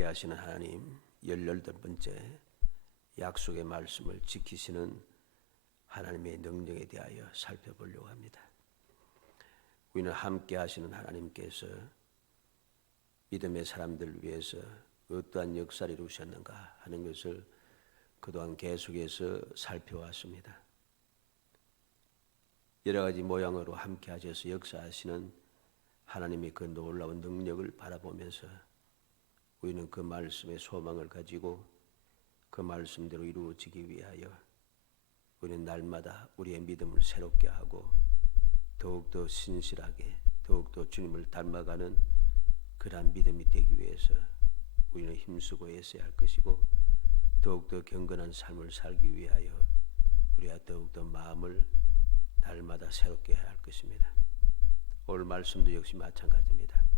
함께 하시는 하나님, 18번째 약속의 말씀을 지키시는 하나님의 능력에 대하여 살펴보려고 합니다. 우리는 함께 하시는 하나님께서 믿음의 사람들을 위해서 어떠한 역사를 이루셨는가 하는 것을 그동안 계속해서 살펴왔습니다. 여러 가지 모양으로 함께 하셔서 역사하시는 하나님의 그 놀라운 능력을 바라보면서 우리는 그 말씀의 소망을 가지고 그 말씀대로 이루어지기 위하여 우리는 날마다 우리의 믿음을 새롭게 하고 더욱더 신실하게 더욱더 주님을 닮아가는 그러한 믿음이 되기 위해서 우리는 힘쓰고 애써야 할 것이고 더욱더 경건한 삶을 살기 위하여 우리가 더욱더 마음을 날마다 새롭게 해야 할 것입니다. 오늘 말씀도 역시 마찬가지입니다.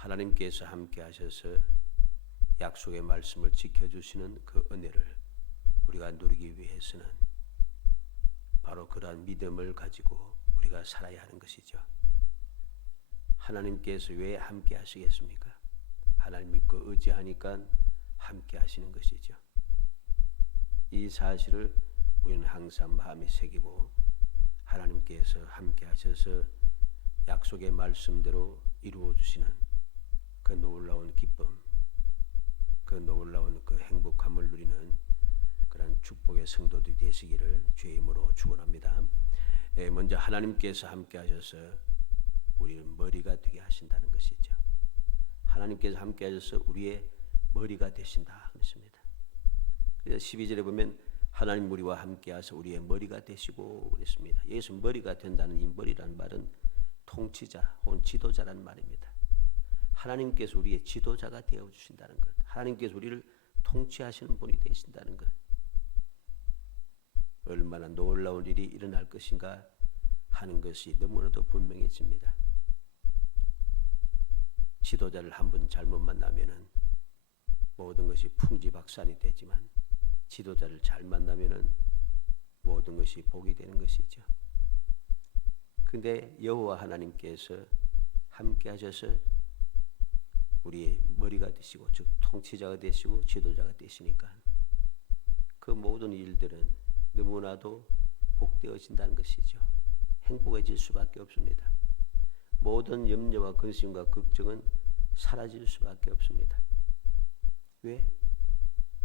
하나님께서 함께 하셔서 약속의 말씀을 지켜주시는 그 은혜를 우리가 누리기 위해서는 바로 그러한 믿음을 가지고 우리가 살아야 하는 것이죠. 하나님께서 왜 함께 하시겠습니까? 하나님 믿고 의지하니까 함께 하시는 것이죠. 이 사실을 우리는 항상 마음에 새기고 하나님께서 함께 하셔서 약속의 말씀대로 이루어 주시는 그 놀라운 기쁨, 그 놀라운 그 행복함을 누리는 그런 축복의 성도들이 되시기를 주의 이름으로 축원합니다. 먼저 하나님께서 함께 하셔서 우리는 머리가 되게 하신다는 것이죠. 하나님께서 함께 하셔서 우리의 머리가 되신다 그랬습니다. 그래서 12절에 보면 하나님 우리와 함께 하셔서 우리의 머리가 되시고 그랬습니다. 여기서 머리가 된다는 이 머리란 말은 통치자 혹은 지도자라는 말입니다. 하나님께서 우리의 지도자가 되어주신다는 것, 하나님께서 우리를 통치하시는 분이 되신다는 것, 얼마나 놀라운 일이 일어날 것인가 하는 것이 너무나도 분명해집니다. 지도자를 한 번 잘못 만나면은 모든 것이 풍지박산이 되지만 지도자를 잘 만나면은 모든 것이 복이 되는 것이죠. 근데 여호와 하나님께서 함께 하셔서 우리의 머리가 되시고 즉 통치자가 되시고 지도자가 되시니까 그 모든 일들은 너무나도 복되어진다는 것이죠. 행복해질 수밖에 없습니다. 모든 염려와 근심과 걱정은 사라질 수밖에 없습니다. 왜?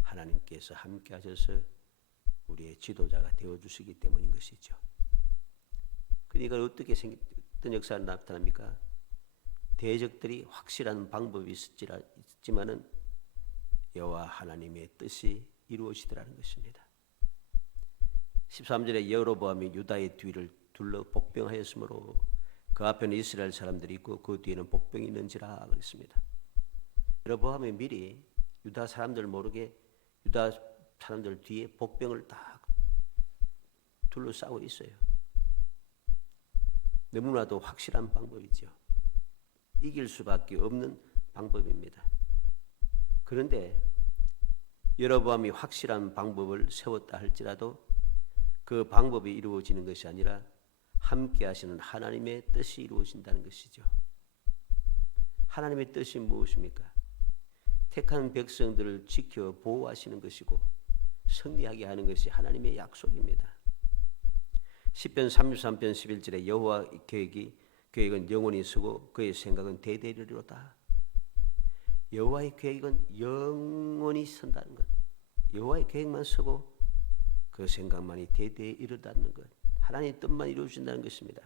하나님께서 함께 하셔서 우리의 지도자가 되어주시기 때문인 것이죠. 그러니까 어떻게 어떤 역사가 나타납니까? 대적들이 확실한 방법이 있지만은 여호와 하나님의 뜻이 이루어지더라는 것입니다. 13절에 여로보암이 유다의 뒤를 둘러 복병하였으므로 그 앞에는 이스라엘 사람들이 있고 그 뒤에는 복병이 있는지라 그랬습니다. 여로보암이 미리 유다 사람들 모르게 유다 사람들 뒤에 복병을 딱 둘러싸고 있어요. 너무나도 확실한 방법이죠. 이길 수밖에 없는 방법입니다. 그런데 여로보암이 확실한 방법을 세웠다 할지라도 그 방법이 이루어지는 것이 아니라 함께 하시는 하나님의 뜻이 이루어진다는 것이죠. 하나님의 뜻이 무엇입니까? 택한 백성들을 지켜 보호하시는 것이고 승리하게 하는 것이 하나님의 약속입니다. 시편 33편 11절에 여호와 계획은 영원히 서고 그의 생각은 대대이르리로다. 여호와의 계획은 영원히 선다는 것. 여호와의 계획만 서고 그 생각만이 대대에 이르다는 것. 하나님의 뜻만 이루어진다는 것입니다.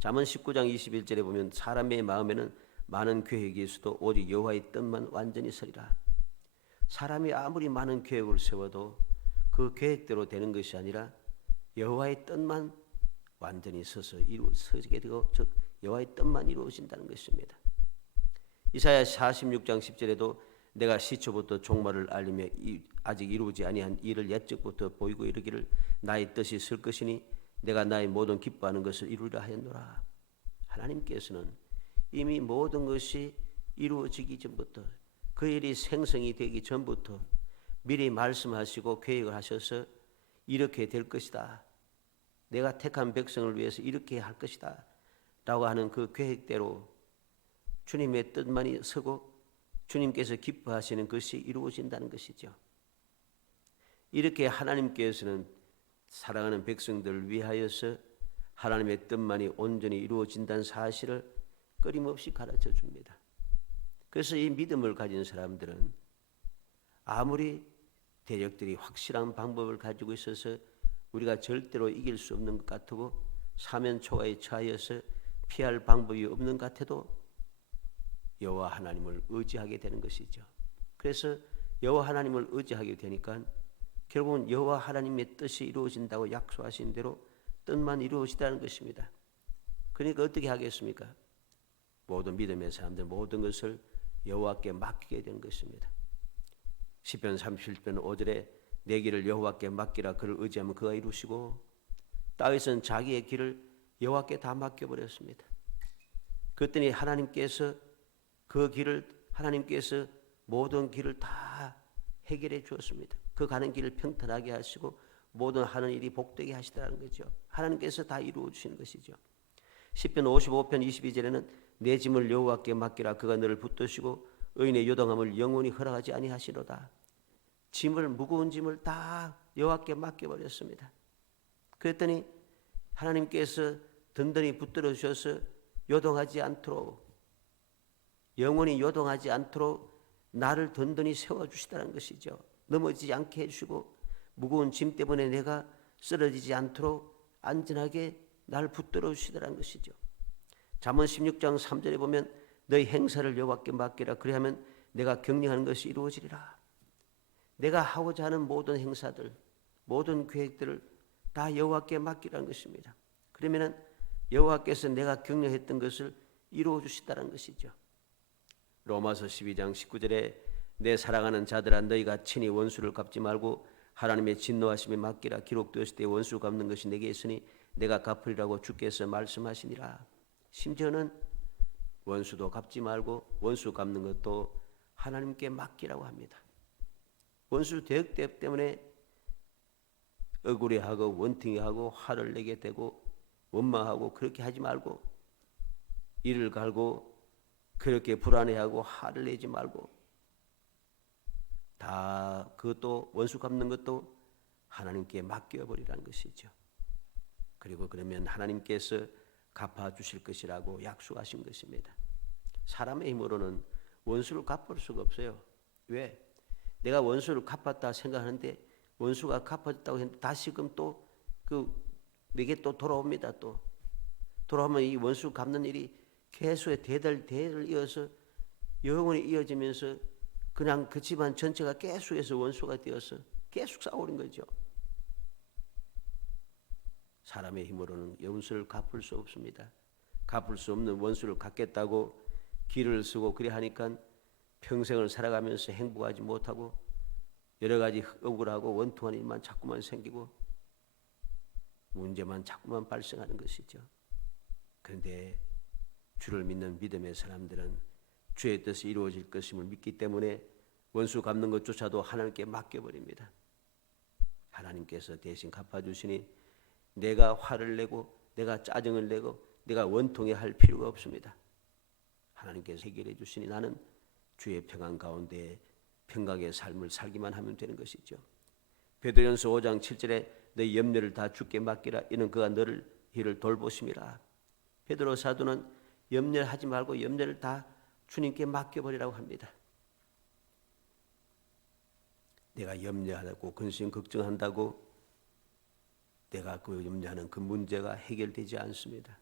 잠언 19장 21절에 보면 사람의 마음에는 많은 계획이 있어도 오직 여호와의 뜻만 완전히 서리라. 사람이 아무리 많은 계획을 세워도 그 계획대로 되는 것이 아니라 여호와의 뜻만 완전히 서서 서게 되고 즉 여호와의 뜻만 이루어진다는 것입니다. 이사야 46장 10절에도 내가 시초부터 종말을 알리며 아직 이루지 아니한 일을 옛적부터 보이고 이르기를 나의 뜻이 설 것이니 내가 나의 모든 기뻐하는 것을 이루리라 하였노라. 하나님께서는 이미 모든 것이 이루어지기 전부터 그 일이 생성이 되기 전부터 미리 말씀하시고 계획을 하셔서 이렇게 될 것이다. 내가 택한 백성을 위해서 이렇게 할 것이다. 라고 하는 그 계획대로 주님의 뜻만이 서고 주님께서 기뻐하시는 것이 이루어진다는 것이죠. 이렇게 하나님께서는 사랑하는 백성들을 위하여서 하나님의 뜻만이 온전히 이루어진다는 사실을 끊임없이 가르쳐 줍니다. 그래서 이 믿음을 가진 사람들은 아무리 대적들이 확실한 방법을 가지고 있어서 우리가 절대로 이길 수 없는 것 같고 사면 초가에 처하여서 피할 방법이 없는 것 같아도 여호와 하나님을 의지하게 되는 것이죠. 그래서 여호와 하나님을 의지하게 되니까 결국은 여호와 하나님의 뜻이 이루어진다고 약속하신 대로 뜻만 이루어지다는 것입니다. 그러니까 어떻게 하겠습니까? 모든 믿음의 사람들 모든 것을 여호와께 맡기게 되는 것입니다. 시편 37편 5절에 내 길을 여호와께 맡기라 그를 의지하면 그가 이루시고, 다윗은 자기의 길을 여호와께 다 맡겨버렸습니다. 그랬더니 하나님께서 모든 길을 다 해결해 주었습니다. 그 가는 길을 평탄하게 하시고 모든 하는 일이 복되게 하시더라는 거죠. 하나님께서 다 이루어 주시는 것이죠. 시편 55편 22절에는 내 짐을 여호와께 맡기라 그가 너를 붙드시고 의인의 요동함을 영원히 허락하지 아니하시로다. 무거운 짐을 다 여호와께 맡겨버렸습니다. 그랬더니 하나님께서 든든히 붙들어 주셔서 요동하지 않도록, 영원히 요동하지 않도록 나를 든든히 세워주시다는 것이죠. 넘어지지 않게 해주시고 무거운 짐 때문에 내가 쓰러지지 않도록 안전하게 나를 붙들어 주시더라는 것이죠. 잠언 16장 3절에 보면 너희 행사를 여호와께 맡기라 그리하면 내가 경영하는 것이 이루어지리라. 내가 하고자 하는 모든 행사들, 모든 계획들을 다 여호와께 맡기라는 것입니다. 그러면 여호와께서 내가 경영했던 것을 이루어 주시다는 것이죠. 로마서 12장 19절에 내 사랑하는 자들아 너희가 친히 원수를 갚지 말고 하나님의 진노하심에 맡기라. 기록되었을 때 원수 갚는 것이 내게 있으니 내가 갚으리라고 주께서 말씀하시니라. 심지어는 원수도 갚지 말고 원수 갚는 것도 하나님께 맡기라고 합니다. 원수 대역 때문에 억울해하고 원통해하고 화를 내게 되고 원망하고 그렇게 하지 말고, 이를 갈고 그렇게 불안해하고 화를 내지 말고, 다 그것도 원수 갚는 것도 하나님께 맡겨버리라는 것이죠. 그리고 그러면 하나님께서 갚아주실 것이라고 약속하신 것입니다. 사람의 힘으로는 원수를 갚을 수가 없어요. 왜? 내가 원수를 갚았다 생각하는데 원수가 갚았다고 했는데 다시금 또 내게 또 돌아옵니다. 또 돌아오면 이 원수 갚는 일이 계속 대를 이어서 영원히 이어지면서 그냥 그 집안 전체가 계속해서 원수가 되어서 계속 싸우는 거죠. 사람의 힘으로는 원수를 갚을 수 없습니다. 갚을 수 없는 원수를 갚겠다고 길을 쓰고 그래 하니까 평생을 살아가면서 행복하지 못하고 여러 가지 억울하고 원통한 일만 자꾸만 생기고 문제만 자꾸만 발생하는 것이죠. 그런데 주를 믿는 믿음의 사람들은 주의 뜻이 이루어질 것임을 믿기 때문에 원수 갚는 것조차도 하나님께 맡겨버립니다. 하나님께서 대신 갚아주시니 내가 화를 내고 내가 짜증을 내고 내가 원통해 할 필요가 없습니다. 하나님께서 해결해 주시니 나는 주의 평안 가운데 평강의 삶을 살기만 하면 되는 것이죠. 베드로전서 5장 7절에 너희 염려를 다 주께 맡기라. 이는 그가 너를 돌보심이라. 베드로 사도는 염려하지 말고 염려를 다 주님께 맡겨버리라고 합니다. 내가 염려하고 근심 걱정한다고 내가 그 염려하는 그 문제가 해결되지 않습니다.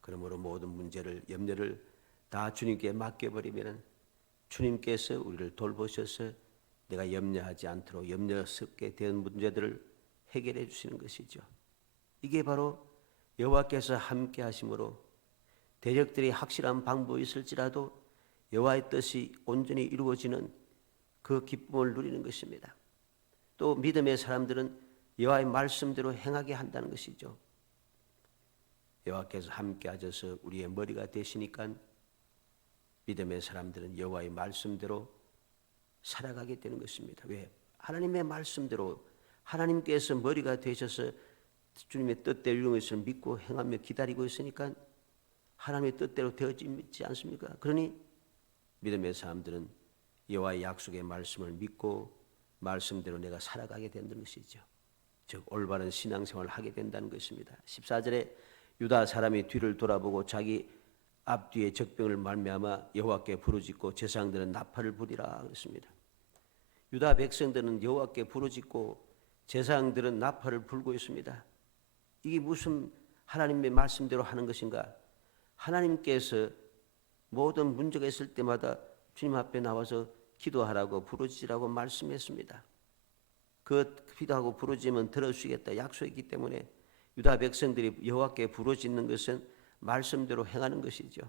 그러므로 모든 문제를 염려를 다 주님께 맡겨버리면 주님께서 우리를 돌보셔서 내가 염려하지 않도록 염려스럽게 된 문제들을 해결해 주시는 것이죠. 이게 바로 여호와께서 함께 하심으로 대적들이 확실한 방법이 있을지라도 여호와의 뜻이 온전히 이루어지는 그 기쁨을 누리는 것입니다. 또 믿음의 사람들은 여호와의 말씀대로 행하게 한다는 것이죠. 여호와께서 함께 하셔서 우리의 머리가 되시니까 믿음의 사람들은 여호와의 말씀대로 살아가게 되는 것입니다. 왜? 하나님의 말씀대로 하나님께서 머리가 되셔서 주님의 뜻대로 이루는 것을 믿고 행하며 기다리고 있으니까 하나님의 뜻대로 되어지지 않습니까? 그러니 믿음의 사람들은 여호와의 약속의 말씀을 믿고 말씀대로 내가 살아가게 된다는 것이죠. 즉 올바른 신앙생활을 하게 된다는 것입니다. 14절에 유다 사람이 뒤를 돌아보고 자기 앞뒤의 적병을 말미암아 여호와께 부르짖고 제사장들은 나팔을 부리라 그랬습니다. 유다 백성들은 여호와께 부르짖고 제사장들은 나팔을 불고 있습니다. 이게 무슨 하나님의 말씀대로 하는 것인가? 하나님께서 모든 문제가 있을 때마다 주님 앞에 나와서 기도하라고 부르짖으라고 말씀했습니다. 그 기도하고 부르짖으면 들어주시겠다 약속이기 때문에 유다 백성들이 여호와께 부르짖는 것은 말씀대로 행하는 것이죠.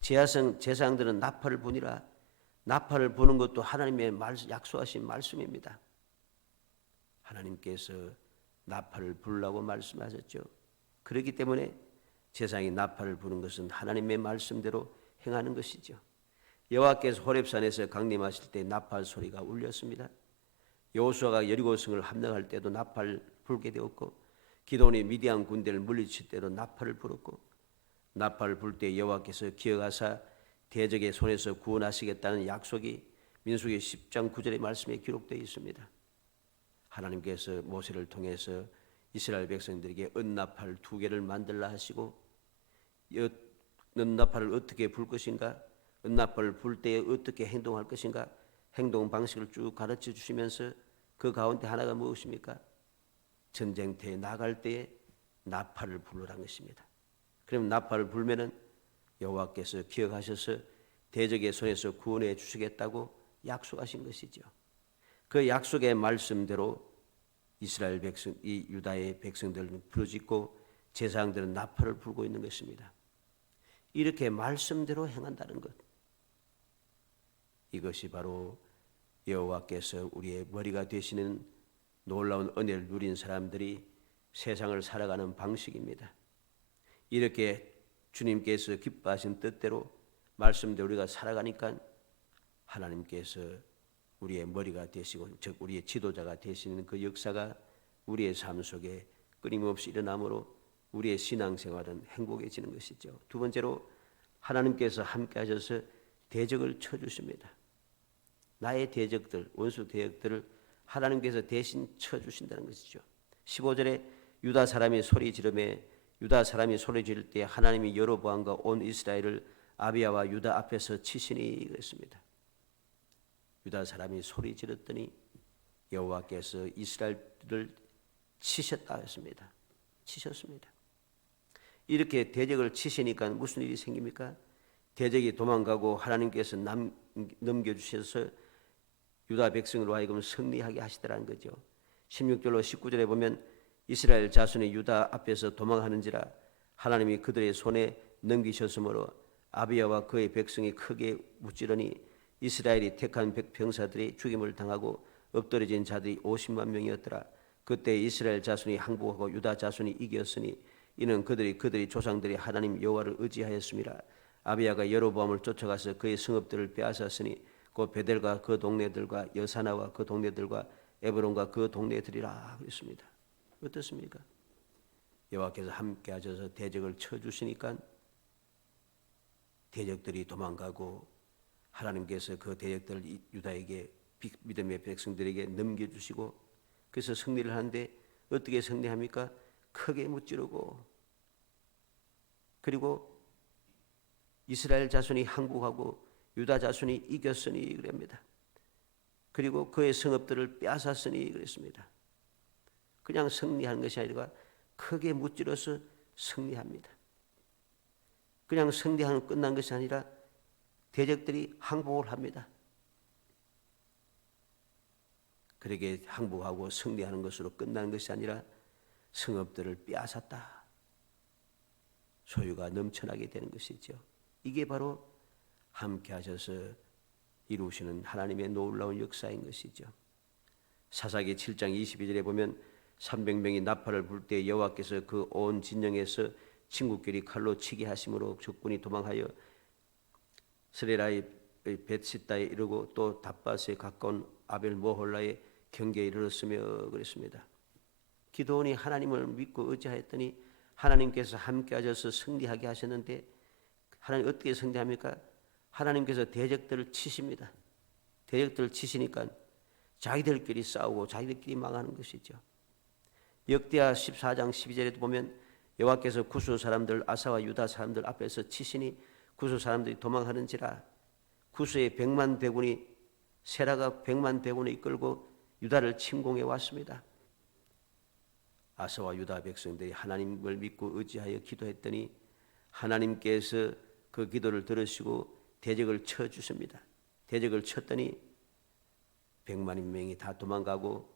제사장들은 나팔을 부니라. 나팔을 부는 것도 하나님의 약속하신 말씀입니다. 하나님께서 나팔을 부르라고 말씀하셨죠. 그렇기 때문에 제사장이 나팔을 부는 것은 하나님의 말씀대로 행하는 것이죠. 여호와께서 호렙산에서 강림하실 때 나팔 소리가 울렸습니다. 여호수아가 여리고성을 함락할 때도 나팔을 불게 되었고 기드온이 미디안 군대를 물리칠 때도 나팔을 불었고 나팔을 불 때 여호와께서 기억하사 대적의 손에서 구원하시겠다는 약속이 민수기 10장 9절의 말씀에 기록되어 있습니다. 하나님께서 모세를 통해서 이스라엘 백성들에게 은나팔 2개를 만들라 하시고 은나팔을 어떻게 불 것인가, 은나팔을 불 때에 어떻게 행동할 것인가 행동 방식을 쭉 가르쳐 주시면서 그 가운데 하나가 무엇입니까? 전쟁터에 나갈 때에 나팔을 부르라는 것입니다. 그럼 나팔을 불면은 여호와께서 기억하셔서 대적의 손에서 구원해 주시겠다고 약속하신 것이죠. 그 약속의 말씀대로 이스라엘 백성, 이 유다의 백성들은 부르짖고 제사장들은 나팔을 불고 있는 것입니다. 이렇게 말씀대로 행한다는 것, 이것이 바로 여호와께서 우리의 머리가 되시는 놀라운 은혜를 누린 사람들이 세상을 살아가는 방식입니다. 이렇게 주님께서 기뻐하신 뜻대로 말씀대로 우리가 살아가니까 하나님께서 우리의 머리가 되시고 즉 우리의 지도자가 되시는 그 역사가 우리의 삶 속에 끊임없이 일어나므로 우리의 신앙생활은 행복해지는 것이죠. 두 번째로 하나님께서 함께 하셔서 대적을 쳐주십니다. 나의 대적들, 원수 대적들을 하나님께서 대신 쳐주신다는 것이죠. 15절에 유다 사람이 소리 지르매 유다 사람이 소리 지를 때 하나님이 여로보암과 온 이스라엘을 아비야와 유다 앞에서 치시니 그랬습니다. 유다 사람이 소리 지르더니 여호와께서 이스라엘을 치셨다 했습니다. 치셨습니다. 이렇게 대적을 치시니까 무슨 일이 생깁니까? 대적이 도망가고 하나님께서 넘겨주셔서 유다 백성으로 하여금 승리하게 하시더라는 거죠. 16절로 19절에 보면 이스라엘 자손이 유다 앞에서 도망하는지라 하나님이 그들의 손에 넘기셨으므로 아비야와 그의 백성이 크게 무찌르니 이스라엘이 택한 병사들이 죽임을 당하고 엎드러진 자들이 50만 명이었더라. 그때 이스라엘 자손이 항복하고 유다 자손이 이겼으니 이는 그들이 조상들이 하나님 여호와를 의지하였음이라. 아비야가 여로보암을 쫓아가서 그의 성읍들을 빼앗았으니 곧 베델과 그 동네들과 여사나와 그 동네들과 에브론과 그 동네들이라 그랬습니다. 어떻습니까? 여호와께서 함께 하셔서 대적을 쳐주시니까 대적들이 도망가고 하나님께서 그 대적들을 유다에게 믿음의 백성들에게 넘겨주시고 그래서 승리를 하는데 어떻게 승리합니까? 크게 무찌르고 그리고 이스라엘 자손이 항복하고 유다 자손이 이겼으니 그럽니다. 그리고 그의 성읍들을 빼앗았으니 그랬습니다. 그냥 승리하는 것이 아니라 크게 무찌러서 승리합니다. 그냥 승리하는 끝난 것이 아니라 대적들이 항복을 합니다. 그렇게 항복하고 승리하는 것으로 끝나는 것이 아니라 성읍들을 빼앗았다. 소유가 넘쳐나게 되는 것이죠. 이게 바로 함께 하셔서 이루시는 하나님의 놀라운 역사인 것이죠. 사사기 7장 22절에 보면 300명이 나팔을 불 때 여호와께서 그 온 진영에서 친구끼리 칼로 치게 하심으로 적군이 도망하여 스레라의 벳시다에 이르고 또 답바스에 가까운 아벨 모홀라의 경계에 이르렀으며 그랬습니다. 기드온이 하나님을 믿고 의지하였더니 하나님께서 함께 하셔서 승리하게 하셨는데 하나님 어떻게 승리합니까? 하나님께서 대적들을 치십니다. 대적들을 치시니까 자기들끼리 싸우고 자기들끼리 망하는 것이죠. 역대하 14장 12절에도 보면 여호와께서 구스 사람들 아사와 유다 사람들 앞에서 치시니 구스 사람들이 도망하는지라. 구스의 100만 대군이 세라가 100만 대군을 이끌고 유다를 침공해 왔습니다. 아사와 유다 백성들이 하나님을 믿고 의지하여 기도했더니 하나님께서 그 기도를 들으시고 대적을 쳐 주십니다. 대적을 쳤더니 100만 명이 다 도망가고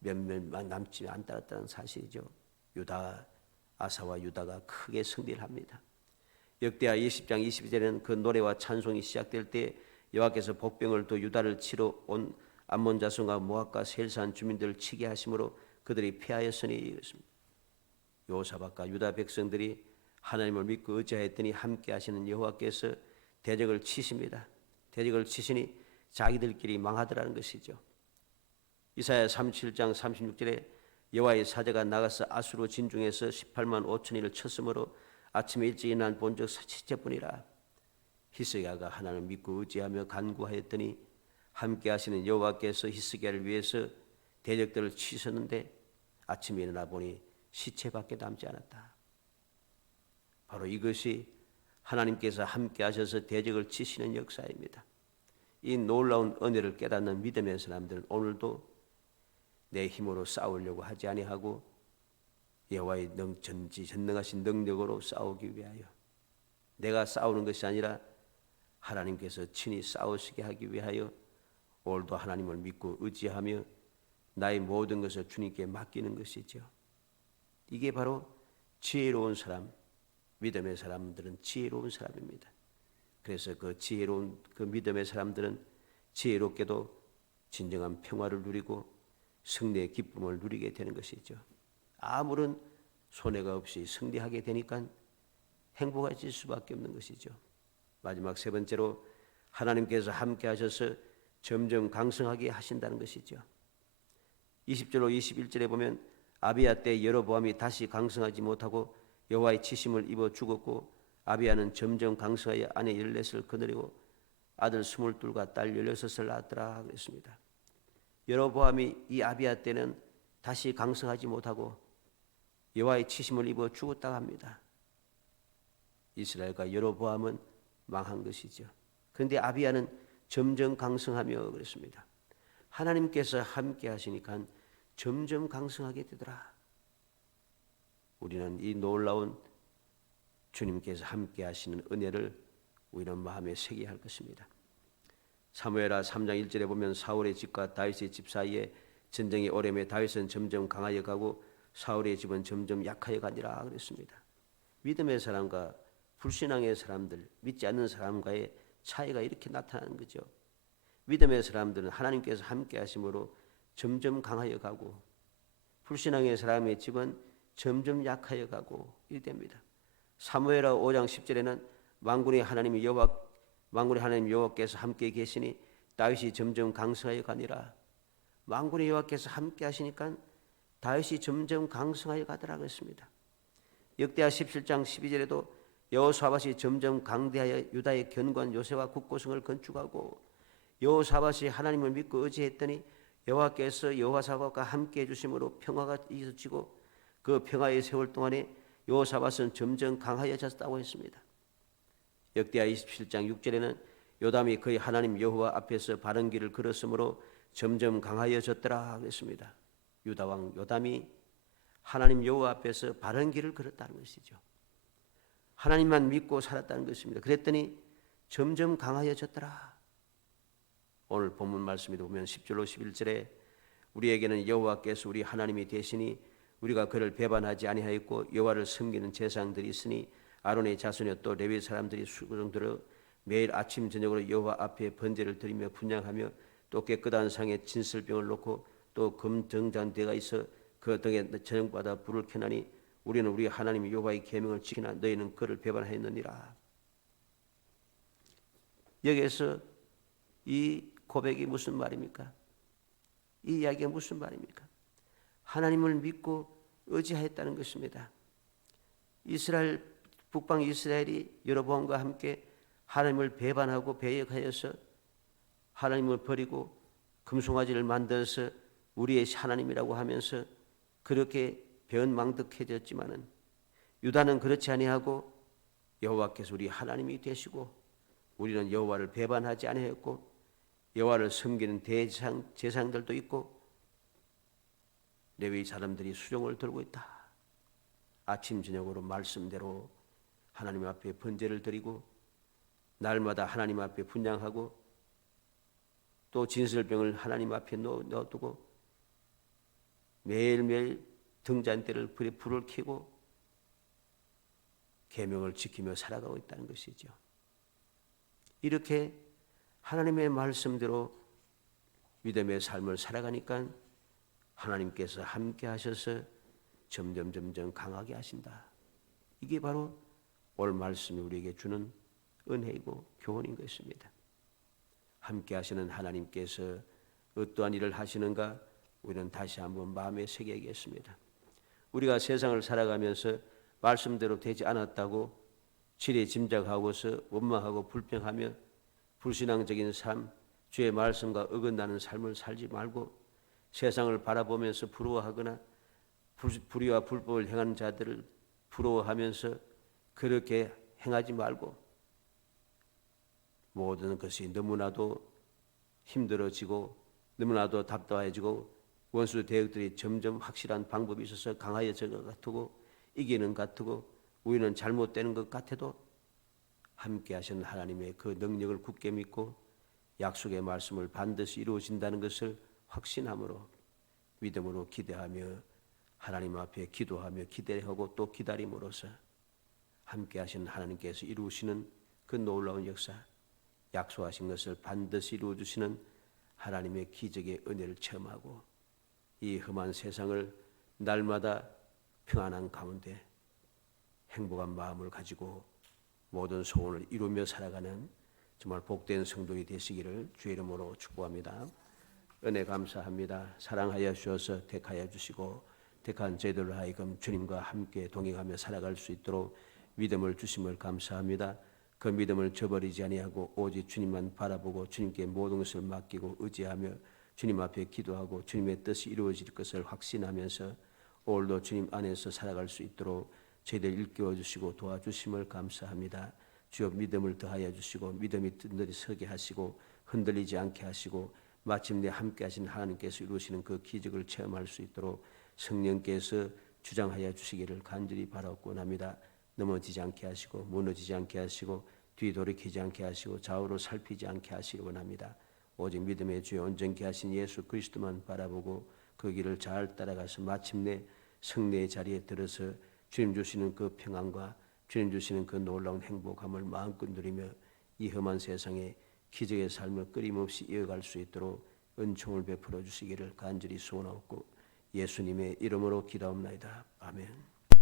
몇몇만 남지 않았다는 사실이죠. 아사와 유다가 크게 승리를 합니다. 역대하 20장 22절에는 그 노래와 찬송이 시작될 때 여호와께서 복병을 또 유다를 치러 온 암몬 자손과 모압과 셀산 주민들을 치게 하심으로 그들이 패하였으니 이것입니다. 여호사밧과 유다 백성들이 하나님을 믿고 의지하였더니 함께 하시는 여호와께서 대적을 치십니다. 대적을 치시니 자기들끼리 망하더라는 것이죠. 이사야 37장 36절에 여호와의 사자가 나가서 아수로 진중에서 18만 5천이를 쳤으므로 아침에 일찍 일어난 본적 셋째뿐이라. 히스기야가 하나님을 믿고 의지하며 간구하였더니 함께 하시는 여호와께서 히스기야를 위해서 대적들을 치셨는데 아침에 일어나 보니 시체밖에 남지 않았다. 바로 이것이 하나님께서 함께 하셔서 대적을 치시는 역사입니다. 이 놀라운 은혜를 깨닫는 믿음의 사람들은 오늘도 내 힘으로 싸우려고 하지 아니하고 여호와의 전지전능하신 능력으로 싸우기 위하여, 내가 싸우는 것이 아니라 하나님께서 친히 싸우시게 하기 위하여 오늘도 하나님을 믿고 의지하며 나의 모든 것을 주님께 맡기는 것이죠. 이게 바로 지혜로운 사람, 믿음의 사람들은 지혜로운 사람입니다. 그래서 그 지혜로운 그 믿음의 사람들은 지혜롭게도 진정한 평화를 누리고 승리의 기쁨을 누리게 되는 것이죠. 아무런 손해가 없이 승리하게 되니까 행복해질 수밖에 없는 것이죠. 마지막 세 번째로 하나님께서 함께 하셔서 점점 강성하게 하신다는 것이죠. 20절로 21절에 보면 아비야 때 여로보암이 다시 강성하지 못하고 여호와의 치심을 입어 죽었고 아비야는 점점 강성하여 아내 14을 거느리고 아들 22과 딸 16을 낳았더라 그랬습니다. 여로보암이 이 아비야 때는 다시 강성하지 못하고 여호와의 치심을 입어 죽었다고 합니다. 이스라엘과 여로보암은 망한 것이죠. 그런데 아비야는 점점 강성하며 그랬습니다. 하나님께서 함께 하시니까 점점 강성하게 되더라. 우리는 이 놀라운 주님께서 함께 하시는 은혜를 우리는 마음에 새겨야 할 것입니다. 사무엘하 3장 1절에 보면 사울의 집과 다윗의 집 사이에 전쟁이 오래매 다윗은 점점 강하여 가고 사울의 집은 점점 약하여 가니라 그랬습니다. 믿음의 사람과 불신앙의 사람들, 믿지 않는 사람과의 차이가 이렇게 나타나는 거죠. 믿음의 사람들은 하나님께서 함께 하심으로 점점 강하여 가고 불신앙의 사람의 집은 점점 약하여 가고 이렇게 됩니다. 사무엘하 5장 10절에는 만군의 하나님 여호와께서 함께 계시니 다윗이 점점 강성하여 가니라. 만군의 여호와께서 함께 하시니까 다윗이 점점 강성하여 가더라 그랬습니다. 역대하 17장 12절에도 여호사밧이 점점 강대하여 유다의 견고한 요새와 국고성을 건축하고 여호사밧이 하나님을 믿고 의지했더니 여호와께서 여호사밧과 함께 해주심으로 평화가 이어지고 그 평화의 세월 동안에 여호사밧은 점점 강하여졌다고 했습니다. 역대하 27장 6절에는 요담이 그의 하나님 여호와 앞에서 바른 길을 걸었으므로 점점 강하여졌더라 그랬습니다. 유다왕 요담이 하나님 여호와 앞에서 바른 길을 걸었다는 것이죠. 하나님만 믿고 살았다는 것입니다. 그랬더니 점점 강하여졌더라. 오늘 본문 말씀에 보면 10절로 11절에 우리에게는 여호와께서 우리 하나님이 되시니 우리가 그를 배반하지 아니하였고 여호와를 섬기는 제사장들이 있으니 아론의 자손이여 또 레위 사람들이 수종들어 매일 아침 저녁으로 여호와 앞에 번제를 드리며 분향하며 또 깨끗한 상에 진설병을 놓고 또 금정잔대가 있어 그 등에 저녁마다 불을 켜나니 우리는 우리 하나님 여호와의 계명을 지키나 너희는 그를 배반하였느니라. 여기에서 이 고백이 무슨 말입니까? 이 이야기가 무슨 말입니까? 하나님을 믿고 의지하였다는 것입니다. 북방 이스라엘이 여로보암과 함께 하나님을 배반하고 배역하여서 하나님을 버리고 금송아지를 만들어서 우리의 하나님이라고 하면서 그렇게 변망덕해졌지만은 유다는 그렇지 아니하고 여호와께서 우리 하나님이 되시고 우리는 여호와를 배반하지 아니하였고 여호와를 섬기는 제사장들도 있고 레위 사람들이 수종을 들고 있다. 아침 저녁으로 말씀대로 하나님 앞에 번제를 드리고 날마다 하나님 앞에 분향하고 또 진설병을 하나님 앞에 넣어두고 매일매일 등잔대를 불을 켜고 계명을 지키며 살아가고 있다는 것이죠. 이렇게 하나님의 말씀대로 믿음의 삶을 살아가니까 하나님께서 함께 하셔서 점점 강하게 하신다. 이게 바로 오늘 말씀이 우리에게 주는 은혜이고 교훈인 것입니다. 함께 하시는 하나님께서 어떠한 일을 하시는가 우리는 다시 한번 마음에 새겨야겠습니다. 우리가 세상을 살아가면서 말씀대로 되지 않았다고 지레 짐작하고서 원망하고 불평하며 불신앙적인 삶, 주의 말씀과 어긋나는 삶을 살지 말고 세상을 바라보면서 부러워하거나 불의와 불법을 행하는 자들을 부러워하면서 그렇게 행하지 말고 모든 것이 너무나도 힘들어지고 너무나도 답답해지고 원수 대역들이 점점 확실한 방법이 있어서 강해질 것 같고 이기는 것 같고 우리는 잘못되는 것 같아도 함께 하시는 하나님의 그 능력을 굳게 믿고 약속의 말씀을 반드시 이루어진다는 것을 확신함으로 믿음으로 기대하며 하나님 앞에 기도하며 기대하고 또 기다림으로써 함께 하시는 하나님께서 이루시는 그 놀라운 역사 약속하신 것을 반드시 이루어주시는 하나님의 기적의 은혜를 체험하고 이 험한 세상을 날마다 평안한 가운데 행복한 마음을 가지고 모든 소원을 이루며 살아가는 정말 복된 성도이 되시기를 주의 이름으로 축복합니다. 은혜 감사합니다. 사랑하여 주셔서 택하여 주시고 택한 저희들로 하여금 주님과 함께 동행하며 살아갈 수 있도록 믿음을 주심을 감사합니다. 그 믿음을 저버리지 아니하고 오직 주님만 바라보고 주님께 모든 것을 맡기고 의지하며 주님 앞에 기도하고 주님의 뜻이 이루어질 것을 확신하면서 오늘도 주님 안에서 살아갈 수 있도록 저희들 일깨워 주시고 도와주심을 감사합니다. 주여 믿음을 더하여 주시고 믿음이 든든히 서게 하시고 흔들리지 않게 하시고 마침내 함께 하신 하나님께서 이루시는 그 기적을 체험할 수 있도록 성령께서 주장하여 주시기를 간절히 바라옵고 합니다. 넘어지지 않게 하시고 무너지지 않게 하시고 뒤돌이키지 않게 하시고 좌우로 살피지 않게 하시기 원합니다. 오직 믿음의 주에 온전케 하신 예수 그리스도만 바라보고 그 길을 잘 따라가서 마침내 승리의 자리에 들어서 주님 주시는 그 평안과 주님 주시는 그 놀라운 행복함을 마음껏 누리며 이 험한 세상에 기적의 삶을 끊임없이 이어갈 수 있도록 은총을 베풀어 주시기를 간절히 소원하옵고 예수님의 이름으로 기도합나이다. 아멘.